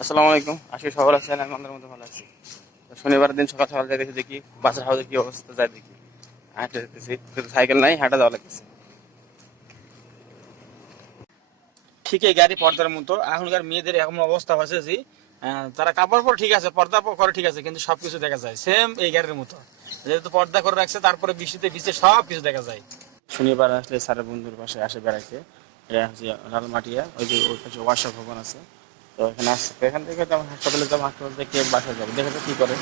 আসসালামু আলাইকুম। আজকে সকাল আছেন, আমি আমাদের মধ্যে ভালো আছি। তো শনিবার দিন সকাল সকাল যাইতেছি, দেখি বাসের হাউসে কি অবস্থা, যাই দেখি। হাঁটতে যেতেছি, কিন্তু সাইকেল নাই, হাঁটা যাওয়া লাগতেছে। ঠিক এই গাড়ি পর্দার মতো এখনকার মেয়েদের এমন অবস্থা হয়েছে যে তারা কাপড় পর ঠিক আছে, পর্দা করে ঠিক আছে, কিন্তু সবকিছু দেখা যায় সেম এই গাড়ির মতো। যেহেতু পর্দা করে রাখছে, তারপরে বৃষ্টিতে ভিজে সব কিছু দেখা যায়। শনিবার আসলে স্যারের বন্ধুর বাসায় আসে বেড়াইতে। এটা হচ্ছে লালমাটিয়া, ওই যে ওই পাশে ওয়ার্কশপ ভবন আছে। তো এখানে আসছে, তো এখান থেকে তো আমি হাসপাতালে যাবো, হাসপাতাল থেকে বাসায় যাবো, দেখে তো কি করে।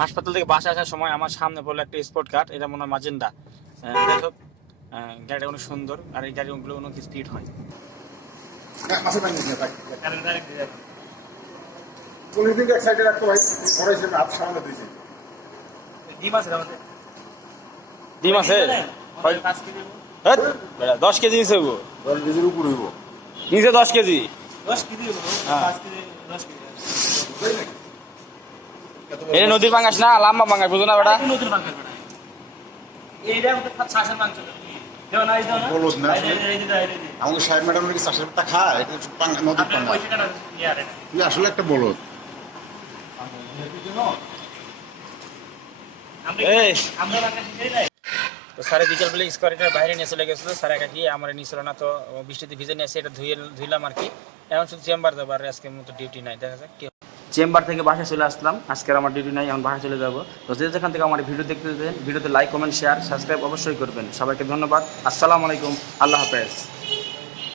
হাসপাতাল থেকে বাসায় আসার সময় আমার সামনে পড়লো একটা স্পোর্ট কার, এটা মনে হয় মাজেন্ডা। যাই হোক, গাড়িটা অনেক সুন্দর, আর এই গাড়িগুলো অনেক স্পিড হয়। ডিম আছে 10 কেজি নিচে, 10 কেজির উপর হইব। নিচে 10 কেজি। এটা নদীর পাঙ্গাস না, লাম্বা পাঙ্গাস, বুঝো না বেটা। বলদ না আমাদের সাহেব ম্যাডাম নাকি চাষের পাতা খায়, এটা হচ্ছে নদীর পাঙ্গা। তুই আসলে একটা বলদ। এই, তো স্যারে বিকেল বেলা স্কোয়ারিটার বাইরে নিয়ে চলে গেছিলো, স্যার একা কি আমার নিয়েছিল না, তো বৃষ্টিতে ভিজে নিয়ে এসে এটা ধুইলাম আর কি। এখন শুধু চেম্বার যাবো, আর আজকের মতো ডিউটি নাই, দেখা যাক কি। চেম্বার থেকে বাসায় চলে আসলাম, আজকের আমার ডিউটি নাই, এখন বাসায় চলে যাবো। তো যেখান থেকে আমার ভিডিও দেখতে দেন, ভিডিওতে লাইক, কমেন্ট, শেয়ার, সাবস্ক্রাইব অবশ্যই করবেন। সবাইকে ধন্যবাদ। আসসালামু আলাইকুম, আল্লাহ হাফেজ।